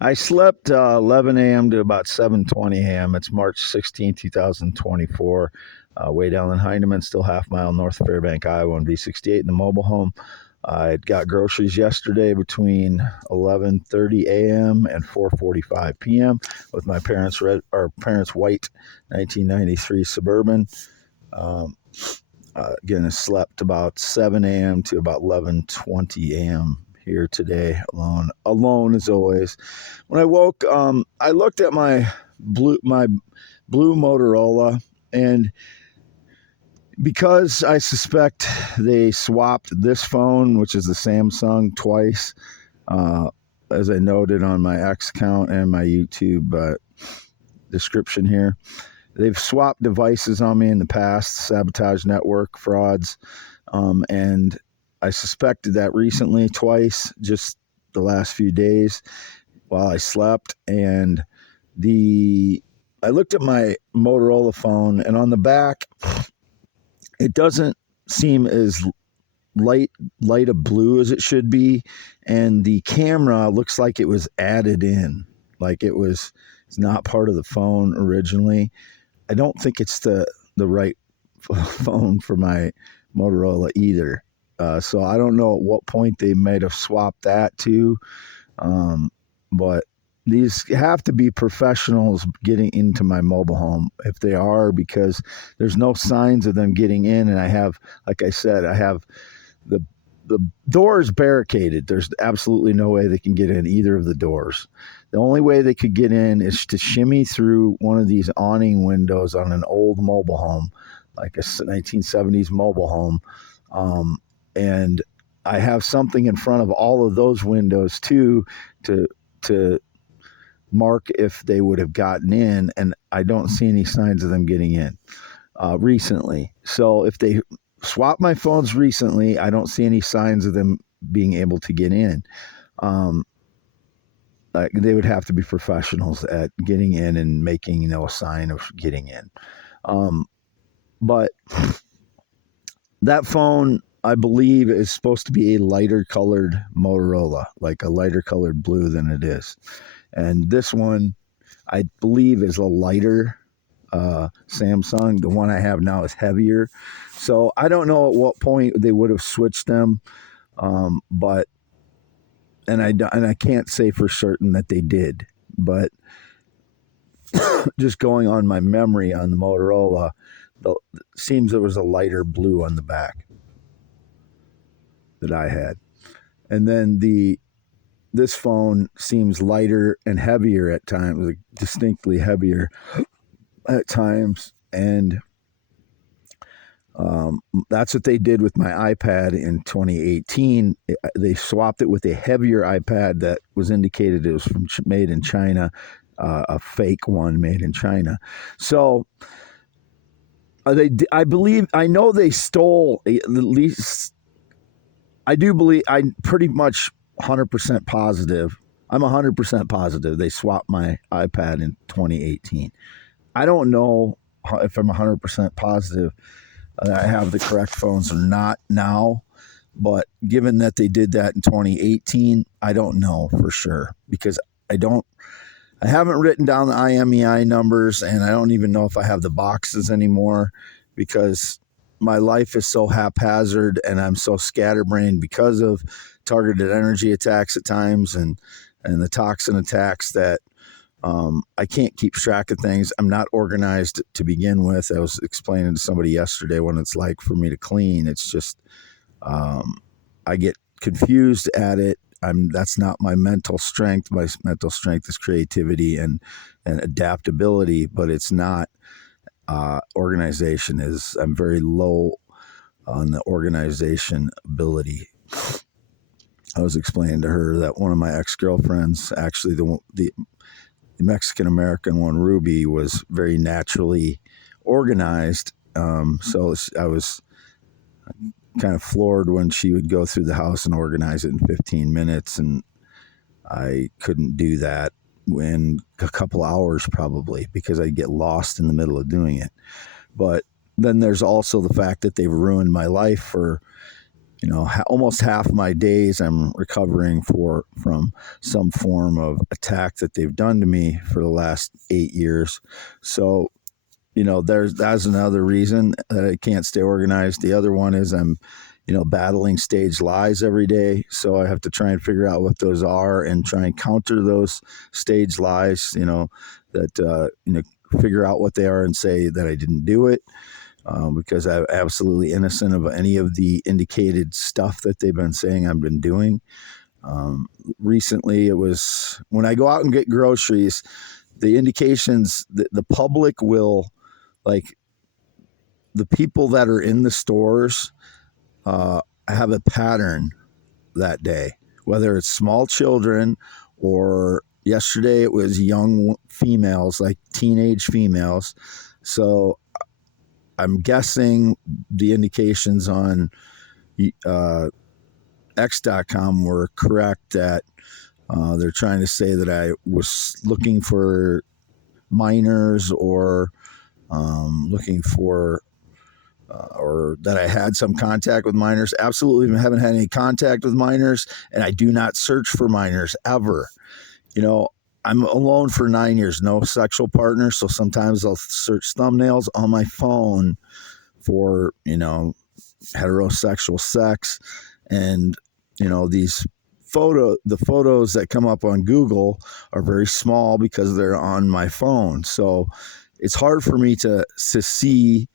I slept 11 a.m. to about 7:20 a.m. It's March 16, 2024. Way down in Heinemann, still half mile north of Fairbank, Iowa, on V68 in the mobile home. I got groceries yesterday between 11:30 a.m. and 4:45 p.m. with my parents' white 1993 Suburban. Again, I slept about 7 a.m. to about 11:20 a.m. here today, alone as always. When I woke, I looked at my blue Motorola, and because I suspect they swapped this phone, which is the Samsung, twice, as I noted on my X account and my YouTube description here. They've swapped devices on me in the past, sabotage network, frauds, and I suspected that recently twice, just the last few days while I slept. And I looked at my Motorola phone, and on the back, it doesn't seem as light of blue as it should be, and the camera looks like it was added in, like it's not part of the phone originally. I don't think it's the right phone for my Motorola either. So I don't know at what point they might have swapped that to, but these have to be professionals getting into my mobile home if they are, because there's no signs of them getting in. And I have, like I said, I have the doors barricaded. There's absolutely no way they can get in either of the doors. The only way they could get in is to shimmy through one of these awning windows on an old mobile home, like a 1970s mobile home. And I have something in front of all of those windows too to mark if they would have gotten in, and I don't see any signs of them getting in recently. So if they swapped my phones recently, I don't see any signs of them being able to get in. They would have to be professionals at getting in and making no sign of getting in. But that phone, I believe, is supposed to be a lighter colored Motorola, like a lighter colored blue than it is. And this one, I believe, is a lighter Samsung. The one I have now is heavier. So I don't know at what point they would have switched them, but I can't say for certain that they did. But just going on my memory on the Motorola, it seems there was a lighter blue on the back that I had. And then this phone seems lighter and heavier at times, like distinctly heavier at times. And that's what they did with my iPad in 2018. They swapped it with a heavier iPad that was indicated it was made in China, a fake one made in China. So I know they stole at least. I do believe, I'm pretty much 100% positive. I'm 100% positive they swapped my iPad in 2018. I don't know if I'm 100% positive that I have the correct phones or not now, but given that they did that in 2018, I don't know for sure, because I haven't written down the IMEI numbers, and I don't even know if I have the boxes anymore, because my life is so haphazard and I'm so scatterbrained because of targeted energy attacks at times and the toxin attacks that I can't keep track of things. I'm not organized to begin with. I was explaining to somebody yesterday what it's like for me to clean. It's just I get confused at it. That's not my mental strength. My mental strength is creativity and adaptability, but it's not. Organization is, I'm very low on the organization ability. I was explaining to her that one of my ex-girlfriends, actually the Mexican-American one, Ruby, was very naturally organized. So I was kind of floored when she would go through the house and organize it in 15 minutes. And I couldn't do that in a couple hours probably, because I'd get lost in the middle of doing it. But then there's also the fact that they've ruined my life for almost half my days I'm recovering from some form of attack that they've done to me for the last 8 years. So, that's another reason that I can't stay organized. The other one is I'm, battling stage lies every day. So I have to try and figure out what those are and try and counter those stage lies, figure out what they are and say that I didn't do it. Because I'm absolutely innocent of any of the indicated stuff that they've been saying I've been doing. Recently, it was when I go out and get groceries, the indications that the public will, like, the people that are in the stores have a pattern that day, whether it's small children or yesterday it was young females, like teenage females. So I'm guessing the indications on X.com were correct, that they're trying to say that I was looking for minors or looking for or that I had some contact with minors. Absolutely haven't had any contact with minors, and I do not search for minors ever. I'm alone for 9 years, no sexual partner, so sometimes I'll search thumbnails on my phone for, heterosexual sex. And, the photos that come up on Google are very small because they're on my phone. So it's hard for me to see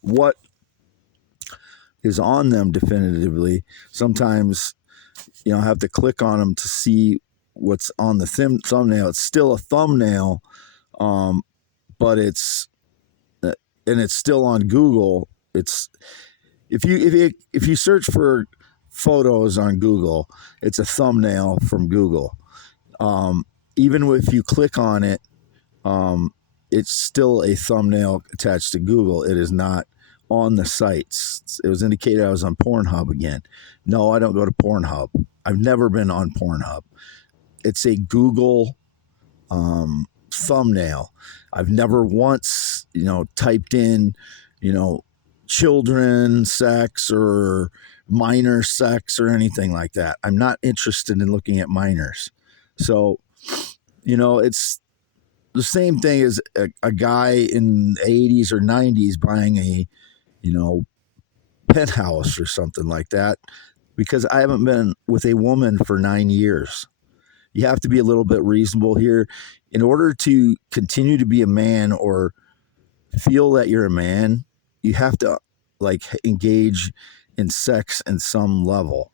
what is on them definitively. Sometimes, I have to click on them to see what's on the thumbnail. It's still a thumbnail, but it's still on Google. It's if you search for photos on Google, it's a thumbnail from Google. Even if you click on it, it's still a thumbnail attached to Google. It is not on the sites. It was indicated I was on Pornhub again. No, I don't go to Pornhub. I've never been on Pornhub. It's a Google thumbnail. I've never once, typed in, children sex or minor sex or anything like that. I'm not interested in looking at minors. So, it's the same thing as a guy in the 80s or 90s buying a, penthouse or something like that, because I haven't been with a woman for 9 years. You have to be a little bit reasonable here. In order to continue to be a man or feel that you're a man, you have to engage in sex in some level.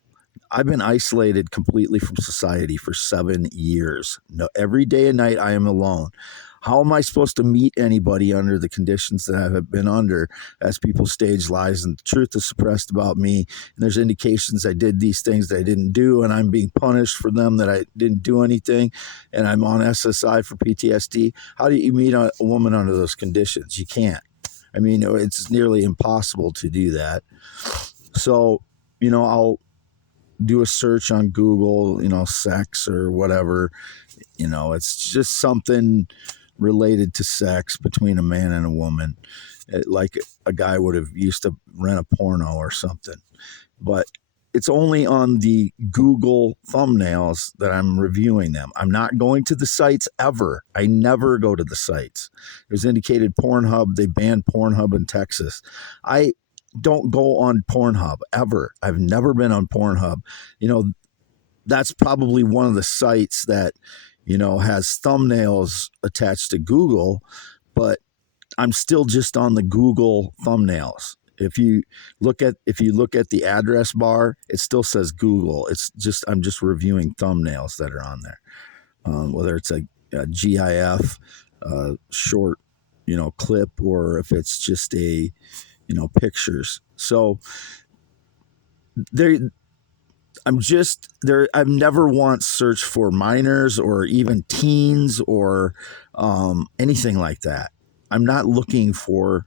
I've been isolated completely from society for 7 years. No, every day and night I am alone. How am I supposed to meet anybody under the conditions that I have been under as people stage lies and the truth is suppressed about me? And there's indications I did these things that I didn't do, and I'm being punished for them that I didn't do anything, and I'm on SSI for PTSD. How do you meet a woman under those conditions? You can't. I mean, it's nearly impossible to do that. So, I'll do a search on Google, sex or whatever. It's just something related to sex between a man and a woman, like a guy would have used to rent a porno or something. But it's only on the Google thumbnails that I'm reviewing them. I'm not going to the sites ever. I never go to the sites. It was indicated Pornhub. They banned Pornhub in Texas. I don't go on Pornhub ever. I've never been on Pornhub. That's probably one of the sites that, has thumbnails attached to Google, but I'm still just on the Google thumbnails. If you look at the address bar, it still says Google. I'm just reviewing thumbnails that are on there, whether it's a GIF short, clip, or if it's just a, pictures. So I've never once searched for minors or even teens or anything like that. I'm not looking for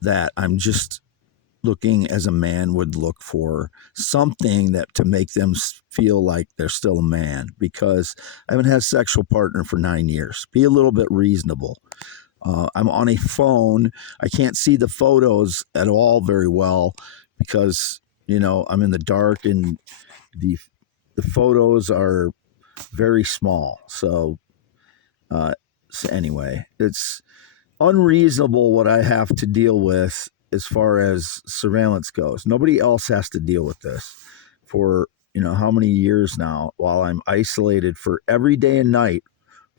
that. I'm just looking as a man would look for something that to make them feel like they're still a man, because I haven't had a sexual partner for 9 years. Be a little bit reasonable. I'm on a phone. I can't see the photos at all very well because, I'm in the dark and the photos are very small. So, anyway, it's unreasonable what I have to deal with as far as surveillance goes. Nobody else has to deal with this for, how many years now, while I'm isolated for every day and night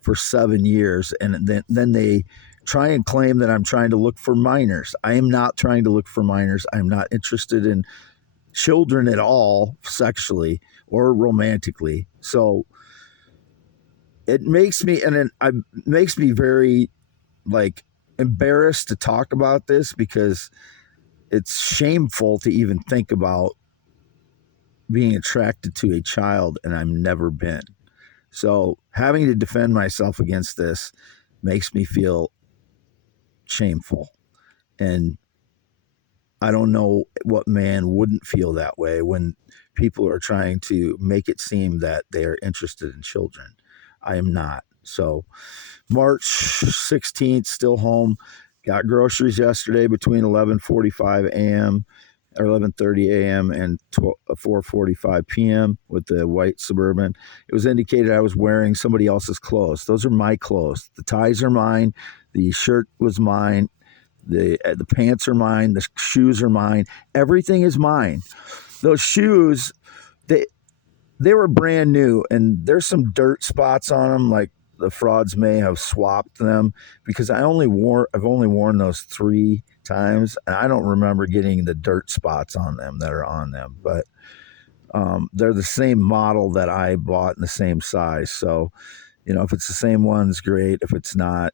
for 7 years. And then they try and claim that I'm trying to look for minors. I am not trying to look for minors. I'm not interested in children at all, sexually or romantically. So it makes me, makes me very embarrassed to talk about this, because it's shameful to even think about being attracted to a child, and I've never been. So having to defend myself against this makes me feel shameful. And I don't know what man wouldn't feel that way when people are trying to make it seem that they are interested in children. I am not. So March 16th, still home. Got groceries yesterday between 11:45 a.m. or 11:30 a.m. and 4:45 p.m. with the white Suburban. It was indicated I was wearing somebody else's clothes. Those are my clothes. The ties are mine. The shirt was mine. The pants are mine. The shoes are mine. Everything is mine. Those shoes, they were brand new, and there's some dirt spots on them, like the frauds may have swapped them, because I've only worn those 3 times, and I don't remember getting the dirt spots on them that are on them. But they're the same model that I bought in the same size. So, if it's the same ones, great. If it's not,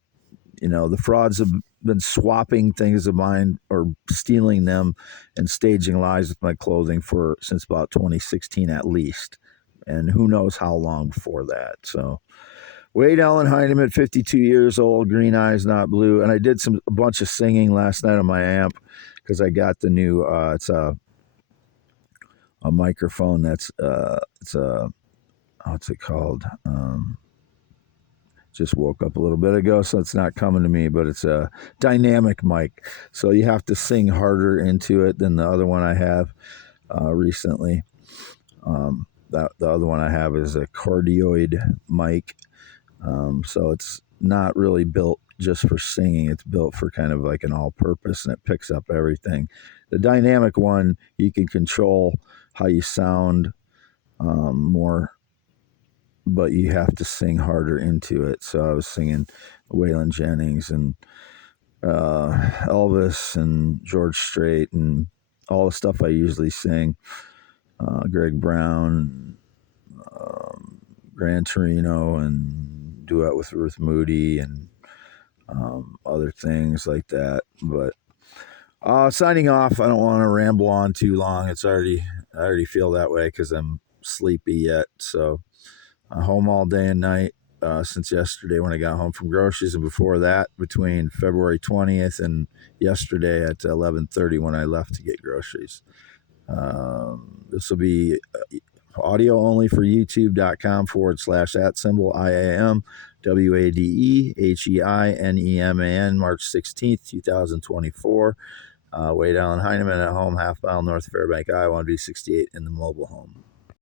the frauds have been swapping things of mine or stealing them and staging lies with my clothing since about 2016 at least. And who knows how long before that. So Wade Allen Heineman, 52 years old, green eyes, not blue. And I did a bunch of singing last night on my amp, because I got the new, it's a microphone that's, what's it called? Just woke up a little bit ago, so it's not coming to me, but it's a dynamic mic. So you have to sing harder into it than the other one I have recently. The other one I have is a cardioid mic. So it's not really built just for singing. It's built for kind of like an all-purpose, and it picks up everything. The dynamic one, you can control how you sound more, but you have to sing harder into it. So I was singing Waylon Jennings and Elvis and George Strait and all the stuff I usually sing. Greg Brown, Gran Torino, and duet with Ruth Moody, and other things like that. But signing off. I don't want to ramble on too long. I already feel that way because I'm sleepy yet. So home all day and night since yesterday when I got home from groceries, and before that between February 20th and yesterday at 11:30 when I left to get groceries. This will be audio only for youtube.com/@IAM WADEHEINEMAN, March 16th, 2024. Wade Allen Heineman at home, half mile north of Fairbank, Iowa, on D68 in the mobile home.